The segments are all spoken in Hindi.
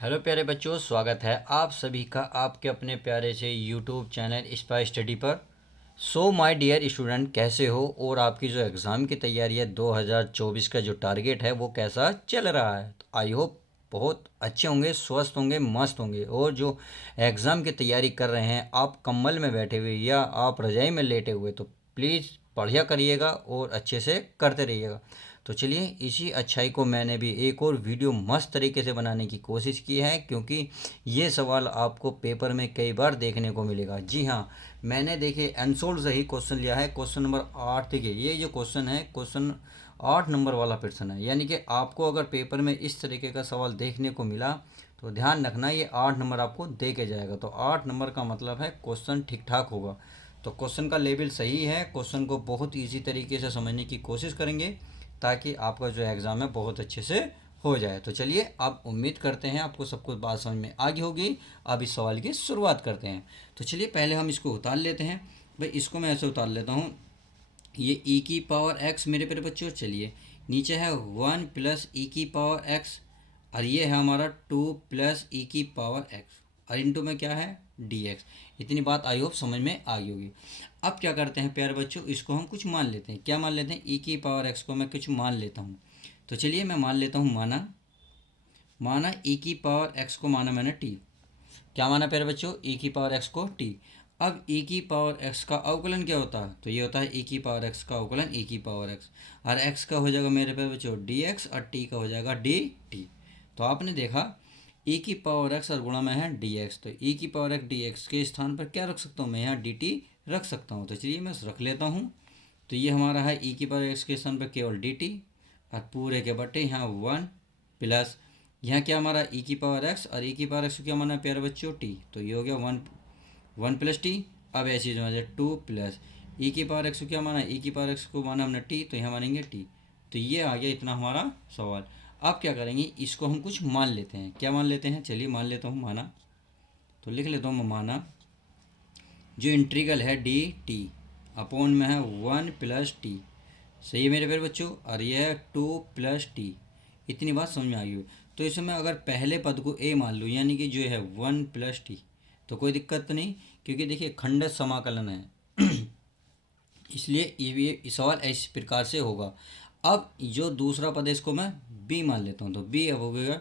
हेलो प्यारे बच्चों, स्वागत है आप सभी का आपके अपने प्यारे से यूट्यूब चैनल स्पाई स्टडी पर। सो माय डियर स्टूडेंट, कैसे हो और आपकी जो एग्ज़ाम की तैयारी है 2024 का जो टारगेट है वो कैसा चल रहा है। तो आई होप बहुत अच्छे होंगे, स्वस्थ होंगे, मस्त होंगे। और जो एग्ज़ाम की तैयारी कर रहे हैं, आप कंबल में बैठे हुए या आप रज़ाई में लेटे हुए, तो प्लीज़ बढ़िया करिएगा और अच्छे से करते रहिएगा। तो चलिए, इसी अच्छाई को मैंने भी एक और वीडियो मस्त तरीके से बनाने की कोशिश की है, क्योंकि ये सवाल आपको पेपर में कई बार देखने को मिलेगा। जी हाँ, मैंने देखिए एनसोल्ड से ही क्वेश्चन लिया है। क्वेश्चन नंबर 8 देखिए, ये जो क्वेश्चन है, क्वेश्चन 8 नंबर वाला प्रश्न है। यानी कि आपको अगर पेपर में इस तरीके का सवाल देखने को मिला तो ध्यान रखना, ये 8 नंबर आपको दे के जाएगा। तो 8 नंबर का मतलब है क्वेश्चन ठीक ठाक होगा। तो क्वेश्चन का लेवल सही है। क्वेश्चन को बहुत ईजी तरीके से समझने की कोशिश करेंगे ताकि आपका जो एग्ज़ाम है बहुत अच्छे से हो जाए। तो चलिए, आप उम्मीद करते हैं आपको सब कुछ बात समझ में आ गई होगी। अब इस सवाल की शुरुआत करते हैं। तो चलिए, पहले हम इसको उतार लेते हैं। भाई, इसको मैं ऐसे उतार लेता हूँ। ये ई की पावर एक्स मेरे प्यारे बच्चों, चलिए नीचे है 1 प्लस ई की पावर एक्स, और ये है हमारा 2 प्लस ई की पावर एक्स, और इनटू में क्या है डी एक्स। इतनी बात आई होप समझ में आ गई होगी। अब क्या करते हैं प्यारे बच्चों, इसको हम कुछ मान लेते हैं। क्या मान लेते हैं? ई की पावर एक्स को मैं कुछ मान लेता हूँ। तो चलिए, मैं मान लेता हूँ, माना माना ई की पावर एक्स को माना मैंने टी। क्या माना प्यारे बच्चों? ई की पावर एक्स को टी। अब ई की पावर एक्स का अवकलन क्या होता है? तो ये होता है ई की पावर एक्स का अवकलन ई की पावर एक्स, और एक्स का हो जाएगा मेरे प्यारे बच्चों डी एक्स, और टी का हो जाएगा डी टी। तो आपने देखा, ई की पावर एक्स और गुणा में है डी एक्स, तो ई की पावर एक्स डी एक्स के स्थान पर क्या रख सकता हूँ मैं? यहाँ डी टी रख सकता हूँ। तो चलिए, मैं रख लेता हूँ। तो ये हमारा है ई की पावर एक्स के स्थान पर केवल डी टी, और पूरे के बटे यहाँ 1 प्लस, यहाँ क्या हमारा ई की पावर एक्स, और ई की पावर एक्स को क्या माना प्यारे बच्चों? टी। तो ये हो गया 1 प्लस टी। अब ऐसी जो है 2 प्लस ई की पावर एक्स को क्या माना? ई की पावर एक्स को माना हमने टी, तो यहाँ मानेंगे टी। तो ये आ गया इतना हमारा सवाल। अब क्या करेंगे, इसको हम कुछ मान लेते हैं। क्या मान लेते हैं? चलिए, मान लेता हूँ माना। तो लिख लेता हूँ मैं माना, जो इंट्रीगल है डी टी अपॉन में है 1 प्लस टी। सही है मेरे प्यारे बच्चों, और ये है 2 प्लस टी। इतनी बात समझ में आ गई हो। तो इसमें अगर पहले पद को ए मान लूँ, यानी कि जो है 1 प्लस टी, तो कोई दिक्कत तो नहीं, क्योंकि देखिए खंडित समाकलन है। इसलिए ये सवाल इस प्रकार से होगा। अब जो दूसरा पद है, इसको मैं बी मान लेता हूँ। तो बी अब हो गया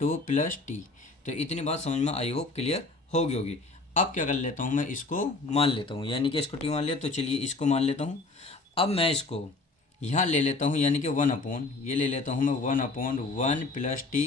2 प्लस टी। तो इतनी बात समझ में आई होप क्लियर हो गई होगी। अब क्या कर लेता हूँ, मैं इसको मान लेता हूँ, यानी कि इसको टी मान लिया। तो चलिए, इसको मान लेता हूँ। अब मैं इसको यहाँ ले लेता हूँ, यानी कि 1 अपॉन, ये ले लेता हूँ मैं 1 अपॉन 1 प्लस टी,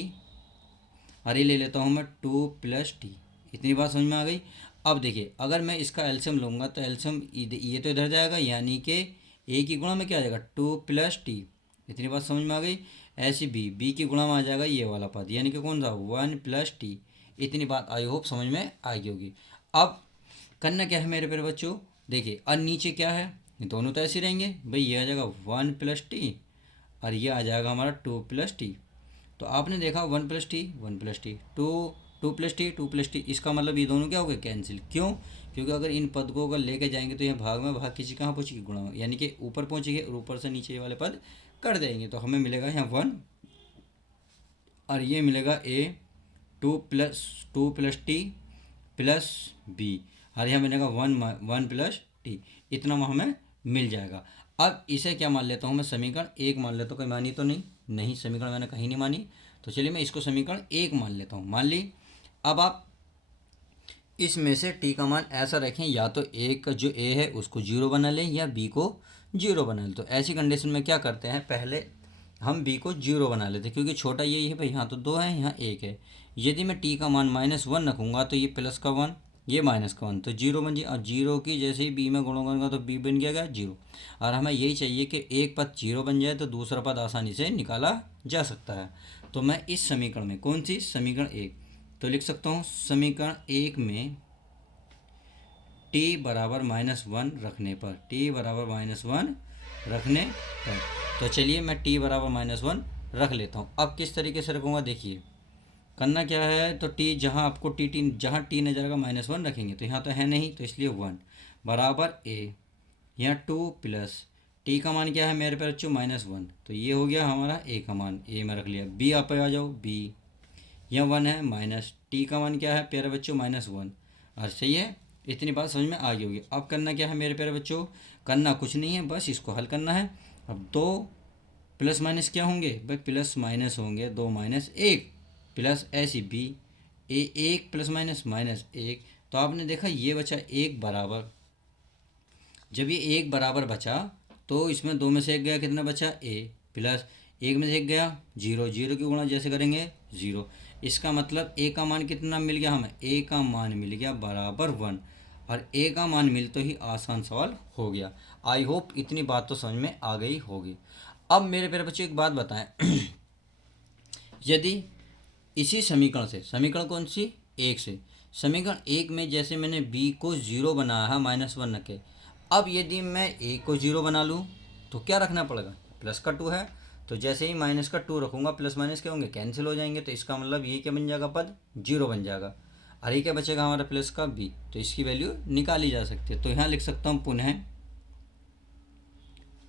और ये ले लेता हूँ मैं 2 प्लस टी। इतनी बात समझ में आ गई। अब देखिए, अगर मैं इसका एलसीएम लूँगा तो एलसीएम ये तो इधर जाएगा, यानी कि ए की गुणा में क्या आ जाएगा? 2 प्लस टी। इतनी बात समझ में आ गई। ऐसी बी की गुणा में आ जाएगा ये वाला पद, यानी कि कौन सा? 1 प्लस टी। इतनी बात आई होप समझ में आ गई होगी। अब करना क्या है मेरे प्यारे बच्चों? देखिए, और नीचे क्या है? ये दोनों तो ऐसे रहेंगे भाई। ये आ जाएगा 1 प्लस टी, और ये आ जाएगा हमारा 2 प्लस टी। तो आपने देखा 1 plus T 1 plus T, 2 plus T 2 plus T. इसका मतलब ये दोनों क्या हो गए? कैंसिल। क्यों? क्योंकि अगर इन पद को अगर लेके जाएंगे तो यहाँ भाग में भाग किसी कहाँ पहुँचेगी? गुणा में, यानी कि ऊपर पहुँचेगी, और ऊपर से नीचे वाले पद कर देंगे। तो हमें मिलेगा यहाँ 1, और ये मिलेगा ए 2 प्लस टी प्लस बी, और यहाँ मिलेगा 1 प्लस टी। इतना हमें मिल जाएगा। अब इसे क्या मान लेता हूँ मैं? समीकरण 1 मान लेता हूँ। कोई मानी तो नहीं, समीकरण मैंने कहीं नहीं मानी। तो चलिए, मैं इसको समीकरण 1 मान लेता हूँ। मान ली। अब आप इसमें से टी का मान ऐसा रखें, या तो ए का जो ए है उसको 0 बना लें, या बी को 0 बना लें। तो ऐसी कंडीशन में क्या करते हैं, पहले हम बी को 0 बना लेते हैं, क्योंकि छोटा यही है भाई। यहाँ तो 2 है, यहाँ 1 है। यदि मैं टी का मान -1 रखूँगा तो ये प्लस का 1, ये माइनस का 1, तो 0 बन जाए। और 0 की जैसे ही बी में गुणा करूँगा तो बी बन गया 0। और हमें यही चाहिए कि एक पद 0 बन जाए तो दूसरा पद आसानी से निकाला जा सकता है। तो मैं इस समीकरण में, कौन सी? समीकरण 1, तो लिख सकता हूँ समीकरण 1 में t बराबर -1 रखने पर, t बराबर -1 रखने पर। तो चलिए, मैं t बराबर -1 रख लेता हूँ। अब किस तरीके से रखूँगा देखिए, करना क्या है। तो t जहाँ आपको टी जहाँ t नजर आएगा -1 रखेंगे, तो यहाँ तो है नहीं, तो इसलिए 1 बराबर a, यहाँ 2 प्लस टी का मान क्या है मेरे बच्चों? -1। तो ये हो गया हमारा a का मान, a में रख लिया। b आप आ जाओ, b यहाँ 1 है, माइनस टी का मान क्या है प्यारे बच्चों, -1। और सही है, इतनी बात समझ में आ गई होगी। अब करना क्या है मेरे प्यारे बच्चों, करना कुछ नहीं है, बस इसको हल करना है। अब दो प्लस माइनस क्या होंगे भाई, प्लस माइनस होंगे, 2 - 1 प्लस ऐसी बी, ए 1 प्लस माइनस -1। तो आपने देखा ये बचा 1 बराबर। जब ये 1 बराबर बचा तो इसमें 2 में से 1 गया, कितना बचा ए, प्लस 1 में से 1 गया 0, 0 की गुणा जैसे करेंगे 0। इसका मतलब ए का मान कितना मिल गया हमें, ए का मान मिल गया बराबर 1। और ए का मान मिलते ही आसान सवाल हो गया। आई होप इतनी बात तो समझ में आ गई होगी। अब मेरे प्यारे बच्चों एक बात बताएं यदि इसी समीकरण से, समीकरण कौन सी, 1 से, समीकरण 1 में जैसे मैंने b को 0 बनाया है -1 रखे, अब यदि मैं a को 0 बना लूँ तो क्या रखना पड़ेगा, प्लस का 2 है, तो जैसे ही माइनस का 2 रखूँगा प्लस माइनस क्या होंगे, कैंसिल हो जाएंगे। तो इसका मतलब ये क्या बन जाएगा, पद 0 बन जाएगा। और ये क्या बचेगा हमारा, प्लस का b, तो इसकी वैल्यू निकाली जा सकती है। तो यहाँ लिख सकता हूँ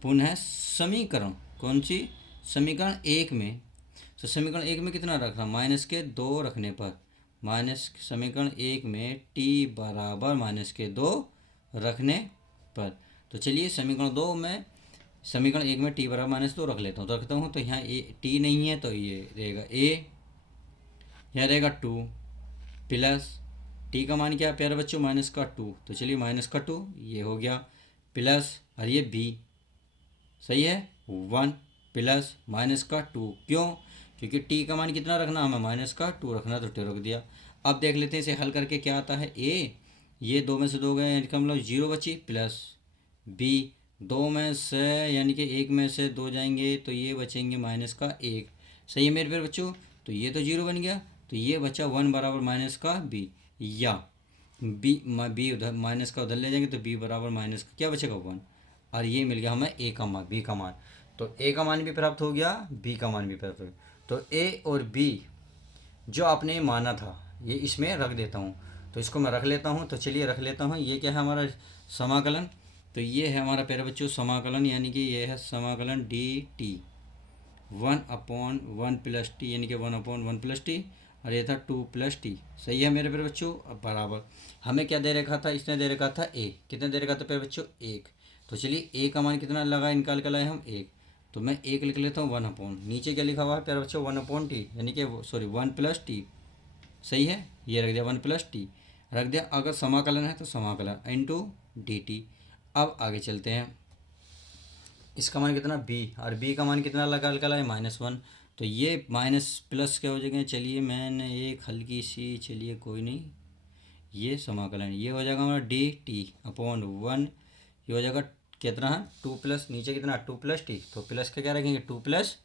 पुनः समीकरण, कौन सी, समीकरण 1 में। तो समीकरण 1 में कितना रखा, -2 रखने पर, समीकरण 1 में t बराबर -2 रखने पर। तो चलिए समीकरण 2 में, समीकरण 1 में t बराबर -2 रख लेता हूँ, तो रखता हूँ। तो यहाँ t नहीं है तो ये रहेगा a, यहाँ रहेगा 2 प्लस t का मान क्या है प्यारे बच्चों, -2। तो चलिए -2 ये हो गया, प्लस और ये b, सही है, 1 प्लस -2। क्यों, क्योंकि t का मान कितना रखना हमें, -2 रखना, तो टी रख दिया। अब देख लेते हैं इसे हल करके क्या आता है। a, ये 2 में से 2 गए, यानी कि मतलब 0 बची, प्लस b, 2 में से यानी कि 1 में से 2 जाएंगे तो ये बचेंगे -1। सही है मेरे प्यारे बच्चों, तो ये तो 0 बन गया, तो ये बचा 1 बराबर -b, या b उधर माइनस का उधर ले जाएंगे तो b बराबर माइनस का क्या बचेगा, 1। और ये मिल गया हमें ए का मान, बी का मान। तो ए का मान भी प्राप्त हो गया, बी का मान भी प्राप्त हो गया। तो ए और बी जो आपने माना था ये इसमें रख देता हूँ, तो इसको मैं रख लेता हूँ। तो चलिए रख लेता हूँ, ये क्या है हमारा समाकलन, तो ये है हमारा प्यारे बच्चों समाकलन, यानी कि ये है समाकलन डी टी, 1/1 प्लस टी, यानी कि 1/1 प्लस टी, और ये था 2 प्लस टी। सही है मेरे प्यारे बच्चों। अब बराबर हमें क्या दे रखा था, इसने दे रखा था ए, कितना दे रखा था प्यारे बच्चों, 1। तो चलिए ए का मान कितना लगा, निकाल कर लाए हम 1, तो मैं 1 लिख लेता हूँ 1/, नीचे क्या लिखा हुआ है प्यारे बच्चों, 1/t, यानी कि सॉरी 1 प्लस टी। सही है, ये रख दिया 1 प्लस टी रख दिया। अगर समाकलन है तो समाकलन इंटू डी टी। अब आगे चलते हैं, इसका मान कितना b, और b का मान कितना लगा कल है, -1। तो ये माइनस प्लस क्या हो जाएगा, चलिए मैंने एक हल्की सी, चलिए कोई नहीं, ये समाकलन ये हो जाएगा हमारा dt/1, ये हो जाएगा कितना है 2 प्लस, नीचे कितना 2 प्लस टी, तो प्लस का क्या रखेंगे 2 प्लस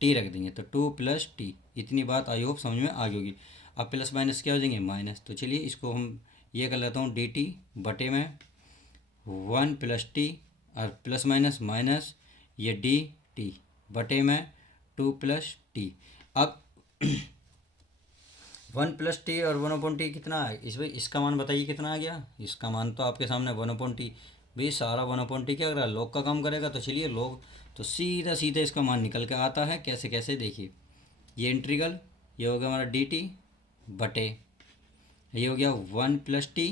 टी रख देंगे, तो 2 प्लस टी। इतनी बात आई होप समझ में आ गई होगी। अब प्लस माइनस क्या हो जाएंगे, माइनस। तो चलिए इसको हम ये कर लेता हूँ dt बटे में 1 प्लस टी, और प्लस माइनस माइनस, ये डी टी बटे में 2 प्लस टी। अब 1 प्लस टी और 1/t कितना है, इसका मान बताइए कितना आ गया। इसका मान तो आपके सामने 1/t, भाई सारा 1/t क्या कर रहा है, लॉग का काम करेगा। तो चलिए लॉग, तो सीधा सीधा इसका मान निकल के आता है, कैसे कैसे देखिए, ये इंट्रीगल, ये हो गया हमारा डी टी बटे, ये हो गया 1 प्लस टी,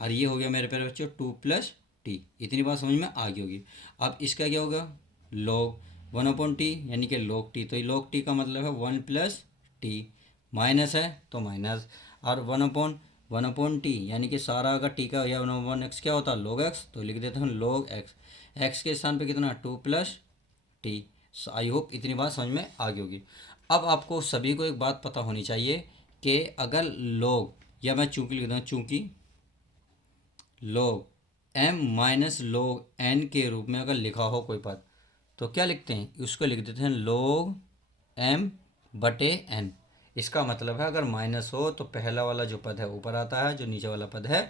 और ये हो गया मेरे प्यारे बच्चों 2 प्लस टी। इतनी बात समझ में आ गई होगी। अब इसका क्या होगा, लॉग 1/t, यानी कि लॉग टी, तो ये लॉग टी का मतलब है 1 प्लस टी, माइनस है तो माइनस, और 1/1/t, यानी कि सारा अगर टी का या 1/x क्या होता है, लॉग एक्स, तो लिख देते हैं लॉग एक्स, एक्स के स्थान पे कितना 2 प्लस टी। आई होप इतनी बात समझ में आ गई होगी। अब आपको सभी को एक बात पता होनी चाहिए कि अगर लॉग, या मैं चूंकि लिख दूँ, चूंकि log m minus log n के रूप में अगर लिखा हो कोई पद, तो क्या लिखते हैं, उसको लिख देते हैं log m बटे n। इसका मतलब है अगर माइनस हो तो पहला वाला जो पद है ऊपर आता है, जो नीचे वाला पद है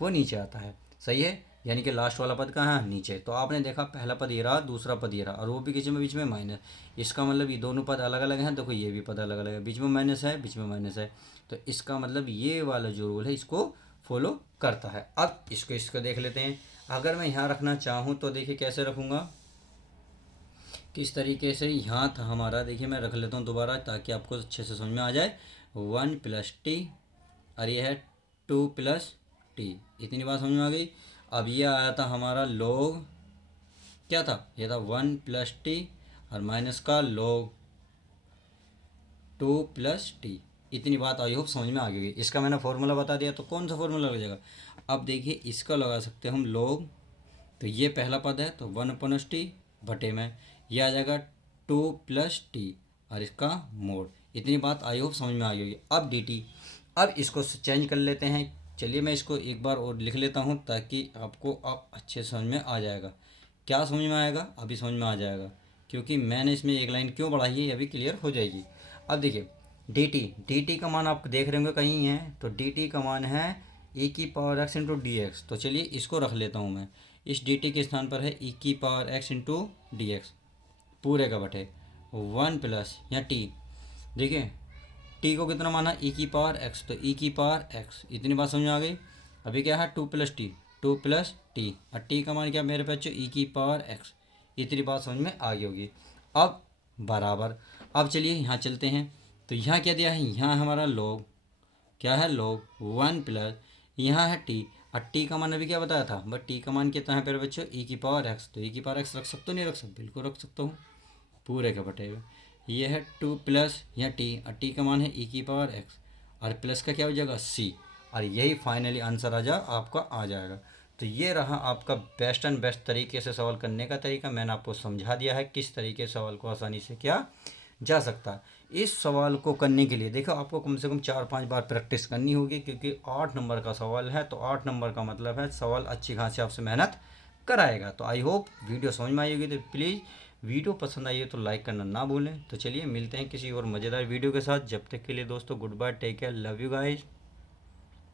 वो नीचे आता है। सही है, यानी कि लास्ट वाला पद कहाँ है, नीचे। तो आपने देखा पहला पद ये रहा, दूसरा पद ये रहा, और वो भी किसी में बीच में माइनस। इसका मतलब ये दोनों पद अलग अलग हैं, देखो ये भी पद अलग अलग है, बीच में माइनस है, बीच में माइनस है। तो इसका मतलब ये वाला जो रूल है इसको फॉलो करता है। अब इसको देख लेते हैं। अगर मैं यहाँ रखना चाहूँ तो देखिए कैसे रखूँगा, किस तरीके से। यहाँ था हमारा, देखिए मैं रख लेता हूँ दोबारा ताकि आपको अच्छे से समझ में आ जाए। 1 प्लस टी और ये है 2 प्लस टी। इतनी बात समझ में आ गई। अब ये आया था हमारा log, क्या था, ये था 1 प्लस टी और माइनस का log 2 प्लस टी। इतनी बात आई होप समझ में आ गई। इसका मैंने फॉर्मूला बता दिया, तो कौन सा फॉर्मूला लग जाएगा। अब देखिए इसका लगा सकते हैं हम log, तो ये पहला पद है तो 1 प्लस टी बटे में ये आ जाएगा 2 प्लस टी और इसका मोड। इतनी बात आई होप समझ में आ गई। अब डी टी, अब इसको चेंज कर लेते हैं। चलिए मैं इसको एक बार और लिख लेता हूँ ताकि आपको अब अच्छे समझ में आ जाएगा। क्या समझ में आएगा, अभी समझ में आ जाएगा, क्योंकि मैंने इसमें एक लाइन क्यों बढ़ाई है ये अभी क्लियर हो जाएगी। अब देखिए डी टी का मान आप देख रहे होंगे कहीं है, तो डी टी का मान है e की power x into D x. तो चलिए इसको रख लेता हूँ मैं, इस डी टी के स्थान पर है e की power x into D x पूरे का बटे 1 प्लस या टी। देखिए टी को कितना माना, e की पावर x, तो e की पावर x। इतनी बात समझ में आ गई। अभी क्या है 2 प्लस टी, 2 प्लस टी और टी का मान क्या मेरे बच्चों e की पावर x। इतनी बात समझ में आ गई होगी। अब बराबर, अब चलिए यहाँ चलते हैं। तो यहाँ क्या दिया है, यहाँ हमारा log, क्या है log 1 प्लस यहाँ है टी और टी का मान अभी क्या बताया था, बट टी का मान कितना है मेरे बच्चों e की पावर x। तो e की पावर x रख सकते हो, नहीं रख सकते, बिल्कुल रख सकता हूँ पूरे का बटे हुए। ये है 2 प्लस या टी और टी का मान है e की पावर x और प्लस का क्या हो जाएगा c, और यही फाइनली आंसर आपका आ जाएगा। तो ये रहा आपका बेस्ट एंड बेस्ट तरीके से सवाल करने का तरीका। मैंने आपको समझा दिया है किस तरीके से सवाल को आसानी से किया जा सकता है। इस सवाल को करने के लिए देखो आपको कम से कम 4-5 बार प्रैक्टिस करनी होगी, क्योंकि 8 नंबर का सवाल है। तो 8 नंबर का मतलब है सवाल अच्छी खासी आपसे मेहनत कराएगा। तो आई होप वीडियो समझ में आई होगी। तो प्लीज़ वीडियो पसंद आई है तो लाइक करना ना भूलें। तो चलिए मिलते हैं किसी और मज़ेदार वीडियो के साथ। जब तक के लिए दोस्तों goodbye, take care, love you guys.